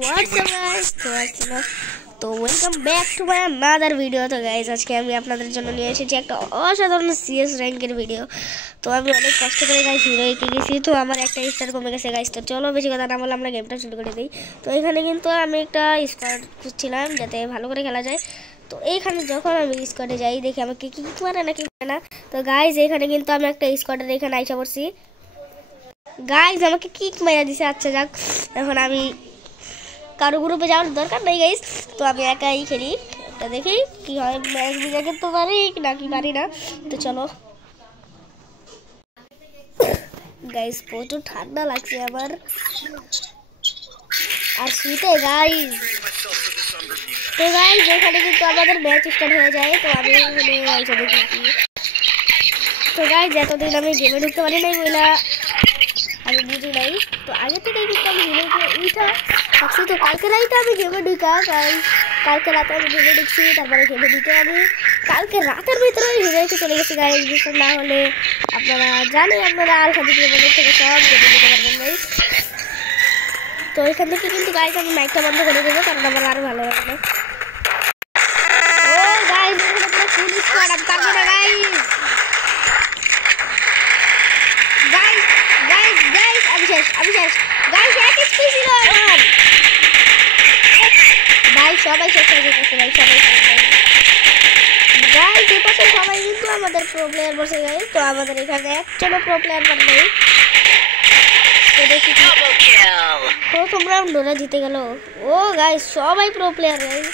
What's up guys? তো welcome back to my another video. তো গাইজ আজকে আমি আপনাদের জন্য নিয়ে এসেছি একটা অসাধারণ সিএস র্যাঙ্কের ভিডিও। তো আমি অনেক কষ্ট করে গাইজ হিরো এঁকে গেছি, তো আমার একটা স্টার কমে গেছে গাইজ। তো চলো বেশি কথা না বলে আমরা গেমটা শুরু করে দিই। তো এখানে কিন্তু আমি একটা স্কোয়াড খুঁজছিলাম যাতে ভালো করে খেলা যায়। তো এইখানে যখন আমি স্কোয়াডে যাই দেখি আমাকে কি মারে নাকি মারে না। তো গাইজ এখানে কিন্তু আমি একটা স্কোয়াডের এখানে আইসা পড়ছি। গাইজ আমাকে কিক মারা দিছে। আচ্ছা যাক, এখন আমি কারো গ্রুপে যাওয়ার দরকার নেই গাইস, তো আমি একাই খেলি। এটা দেখি কি হয়, ম্যাচ বিজাকে তো পারি নাকি পারি না। তো চলো গাইস, প্রচুর ঠান্ডা লাগছে আমার আর শীতে গাইস। তো গাইস এখানে কিন্তু আমাদের ম্যাচ স্টার্ট হয়ে যায়। তো আমি এখানে দেখি। তো গাইস এতদিন আমি গেমে ঢুকতে পারি নাই বইলা আমি বুঝি নাই। তো আগে থেকেই কিন্তু আমি উঠা থাকছি। তো কালকে রাইতে আমি গেমে ঢুকা, কালকে রাতে আমি গেমে ঢুকছি, তারপরে গেমে ঢুকে আমি কালকে রাতের ভিতরে হিরোইকে চলে গেছি গাইজ। বিশ্বাস না হলে আপনারা জানেন, আপনারা আলফা ভিডিও মনে থেকে সব গেমে দিতে পারবেন গাইজ। তো এখান থেকে কিন্তু গাইজ আমি মাইকটা বন্ধ করে দেবো, কারণ আমার আরো ভালো লাগবে। ও গাইজ এখানে পুরো ফুল স্কোয়াড, আমি পারবো না গাইজ। আমি শেষ গাইস। এক স্কিল ছিল আমার ভাই, সবাই শেষ হয়ে গেছে ভাই, সবাই গাইস। এই পাশে সবাই কিন্তু আমাদের প্রো প্লেয়ার বসে গাইস। তো আমাদের এখানে একজনও প্রো প্লেয়ার নেই। তো দেখি প্রথম রাউন্ড ওরা জিতে গেল। ও গাইস সবাই pro player guys,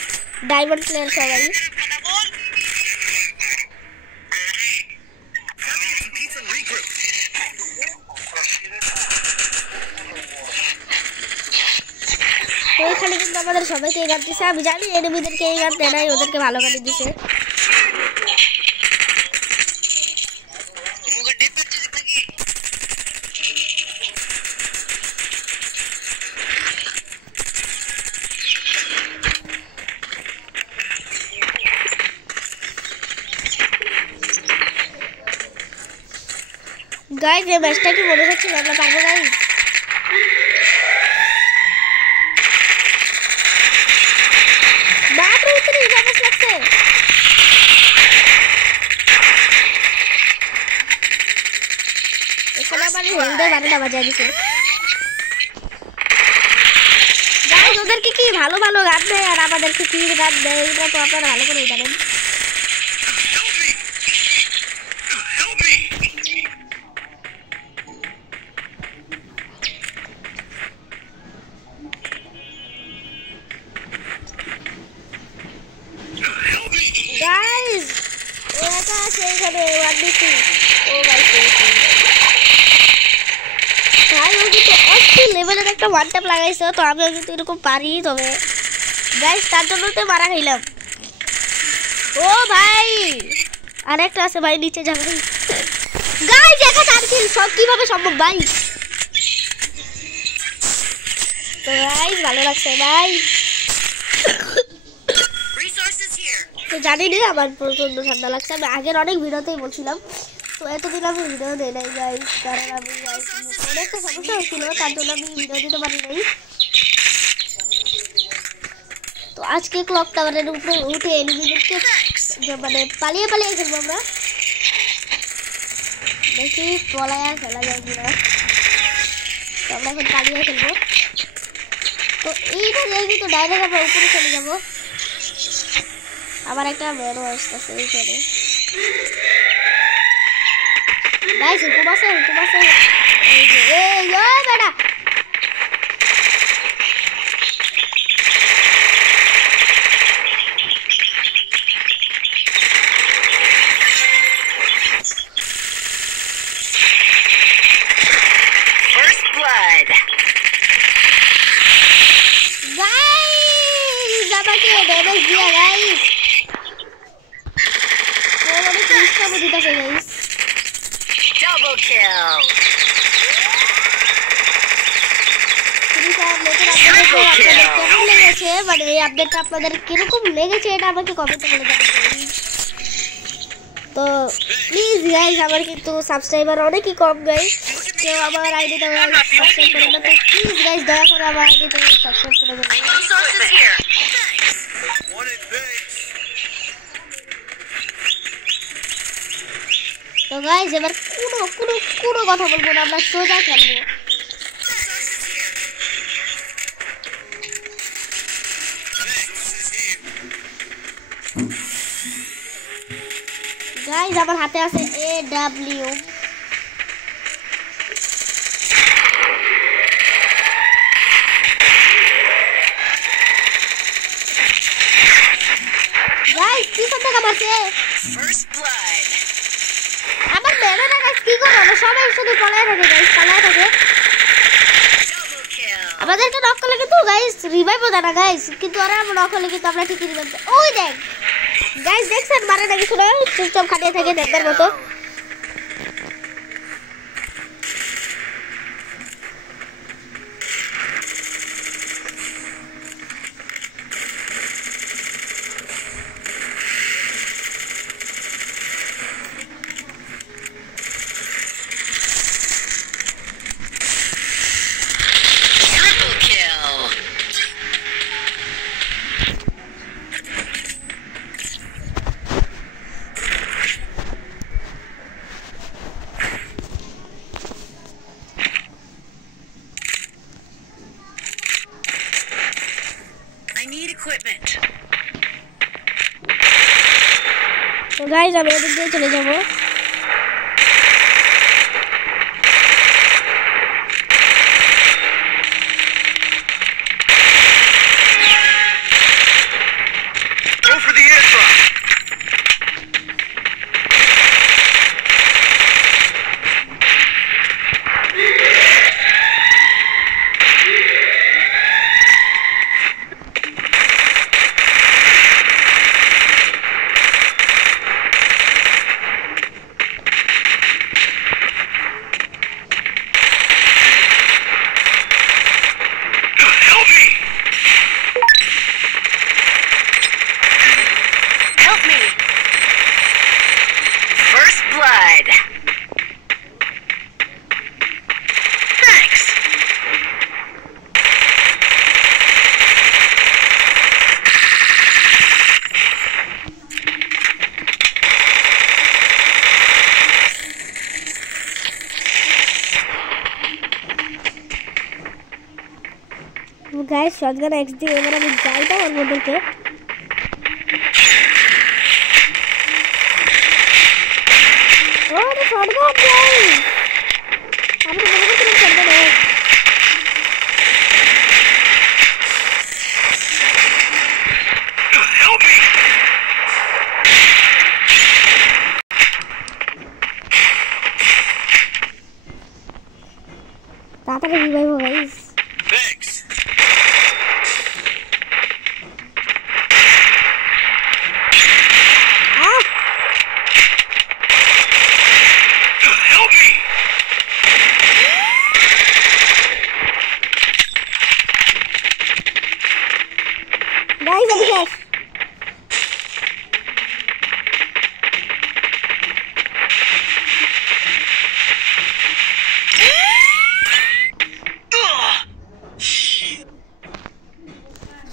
diamond player সবাই। ওইখানে কিন্তু আমাদের সবাইকে এই গান দিচ্ছে। আমি জানি এনিমিদেরকে এই গান দেয় নাই, ওদেরকে ভালো গান দিচ্ছে। গাইজ এই ম্যাচটা কি মনে হচ্ছে আমরা পারবো গাইজ? ওদেরকে কি ভালো ভালো গান দেয় আর আমাদেরকে কি গান দেয়, এটা তো আপনারা ভালো করে জানেন। গাইস ওটা আছে এখানে 1v2। ও ভাই ভাই ও কিন্তু অস্থির লেভেলের একটা ওয়ান ট্যাপ লাগাইছে। তো আমিও কিন্তু এরকম পারি, তবে গাইস তার জন্য তো মারা খাইলাম। ও ভাই আরেকটা আছে ভাই, নিচে যাবে গাইস। একা 4 কিল, সব কিভাবে সম্ভব ভাই? তো গাইস ভালো লাগছে ভাই। তো জানি না আমার প্রচন্ড ঠান্ডা লাগছে। আমি আগের অনেক ভিডিওতেই বলছিলাম, তো এতদিন আমি ভিডিও দেই নাই গাইস, কারণ আমি অনেকটা সমস্যা হয়েছিল, তার জন্য আমি ভিডিও দিতে পারি নাই। তো আজকে ক্লক টাওয়ারের উপরে উঠে এনিমিদেরকে মানে পালিয়ে পালিয়ে খেলবো আমরা। দেখি পলায়া খেলা যায় কিনা। তো আমরা এখন পালিয়ে খেলবো। তো এইটা দেখি তো ডাইরেক্ট আমরা উপরে চলে যাবো। আবার একটা মেরো আসতেছে এইখানে গাইস। হুকুম আছে এই যে এই বেটা। First blood. গাইস আমাকে ড্যামেজ দিয়া গাইস। ও অনেক ডিস্টার্ব দিতেছে গাইস। Double kill. কেমন লেগেছে, মানে এই আপডেটটা আপনাদের কিরকম লেগেছে এটা আমাকে কমেন্টে বলে দেবেন। তো প্লিজ গাইস, আমার কিন্তু সাবস্ক্রাইবার অনেকই কম গাইস। কেউ আমার আইডিতে সাবস্ক্রাইব করে না, তো প্লিজ গাইস দয়া করে আমার আইডিতে সাবস্ক্রাইব করে দেবেন। Resources here. Thanks. তো গাইস এবার কোনো কথা বলবো না, আমরা সোজা খেলবো। গাইস আমার হাতে আছে AW। গাইস কি কথা কামাছে First blood. আমার বেড়া না গাইস, কি করব আমরা সবাই শুধু পালায় থাকে গাইস, পালায় থাকে। Double kill. আমাদেরকে নক করলে কিন্তু গাইস রিভাইভ দেয় না গাইস, কিন্তু আরে আমরা নক করলে কিন্তু আমরা ঠিকই রিভাইভ দেয়। ওই দেখ গাইস দেখছেন মারে না কিছু না, চুপচাপ খাটিয়ে থাকে দেখবার মতো। Triple kill. I need equipment. তো গাইস আমি এদিক দিয়ে চলে যাবো। Go for the airdrop. Help me! Help me. First blood. Thanks. Guys shotgun x দিয়ে এবার আমি যাইতাম ওর মধ্যে। ও এটা শটগান গাইস, আমি তো মনে করছিলাম শটগান এক্স। Help me! তাড়াতাড়ি রিভাইভ হো guys. Thanks. Help me! Guys আমি শেষ।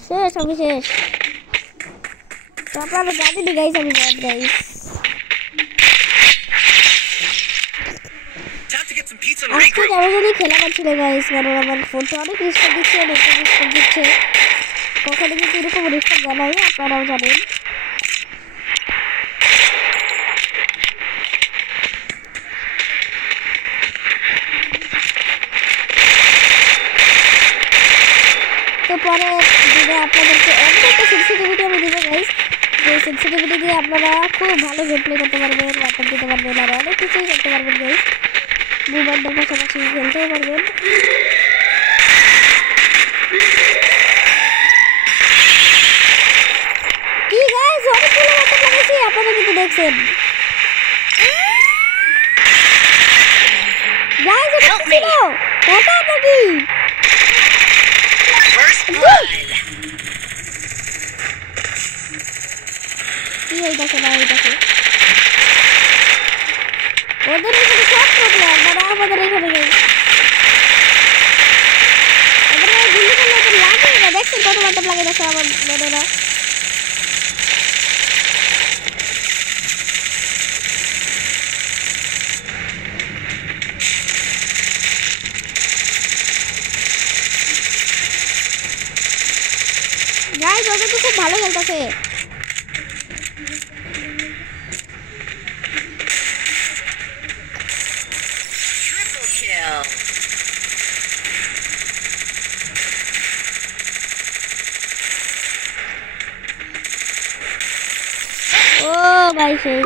শেষ আমি শেষ। তো আপনারা জানেনই গাইস আমি বট guys. Time to get some pizza and আজকে regroup. কেমন জানি খেলা পাচ্ছিল গাইস, কারণ আমার ফোনটা অনেক রিস্টার্ট দিচ্ছে, অনেক রিস্টার্ট দিচ্ছে। কখনো কিন্তু এরকম রিস্টার্ট জানাই না, আপনারাও জানেন। তো পরে দিনে আপনাদেরকে অন্য একটা সেন্সিটিভিটি আমি দিব গাইস, যে সেন্সিটিভিটি দিয়ে আপনারা খুব ভালো গেম প্লে করতে পারবেন, ওয়াটার দিতে পারবেন, আর অনেক কিছুই করতে পারবেন গাইস। মোবাইলটার পাশাপাশি খেলতেও পারবেন। কি গাইস অনেকগুলো ওয়াটার লাগাইছি, আপনারা কিন্তু দেখছেন গাইস। এটা কি ছিল? এটা নাকি First blood. কি হইতাছে না হইতাছে? ওদের এখানে সব প্রবলেম, মানে আমাদের এখানে তোমার তো লাগে দেখো আমার মেয়েরা গাইস ওকে তো খুব ভালো খেলতেছে Triple kill. ও গাইস এই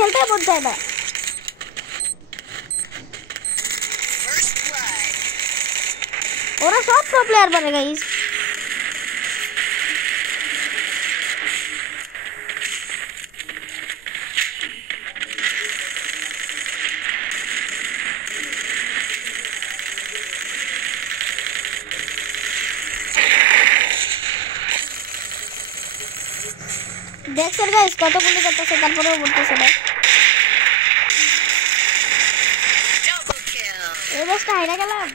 খেলতে মন চায় না First blood. ওরা সব প্রো প্লেয়ার বানে গাইস দেখছেন গাইস কত গুলি করতেছে তারপরেও বলতেছে না Double kill. এই ম্যাচটা হাইরা গেলাম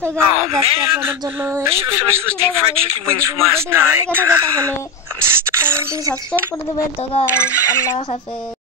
তো গাইস আজকে আপনাদের জন্য I should have finished those deep fried chicken wings from last night. তাহলে চ্যানেলটি সাবস্ক্রাইব করে দেবেন তো গাইস আল্লাহ হাফেজ